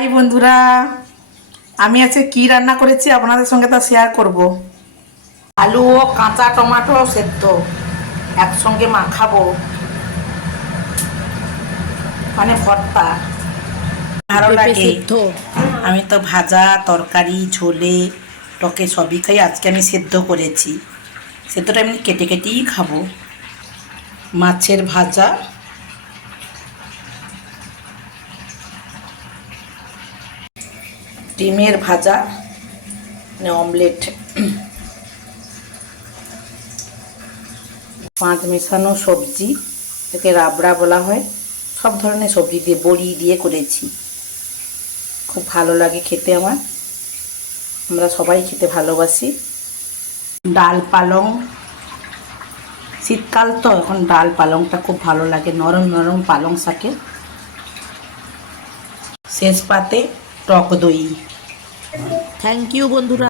High বন্ধুরা আমি আজকে কি রান্না করেছি আপনাদের সঙ্গে তা শেয়ার করব। আলু ও কাঁচা টমাটো সেদ্ধ একসঙ্গে মাখাবো। মানে ভর্তা। ভালো লাগে। আমি তো ভাজা তরকারি ঝোলে টকে সবই খাই আজকে আমি সেদ্ধ করেছি। সেদ্ধটা আমি কেটে কেটেই খাব। মাছের ভাজা ডিমের ভাজা মানে অমলেট। পাঁচ মেশানো সবজি একে রাবড়া বলা হয়। সব ধরনের সবজি দিয়ে, বড়ি দিয়ে করেছি। খুব ভালো লাগে খেতে আমার। আমরা সবাই খেতে ভালোবাসি। ডাল পালং। শীতকাল তো, এখন ডাল পালংটা খুব ভালো লাগে। নরম নরম পালং শাকে। শেষ পাতে টক দই। থ্যাংক ইউ বন্ধুরা।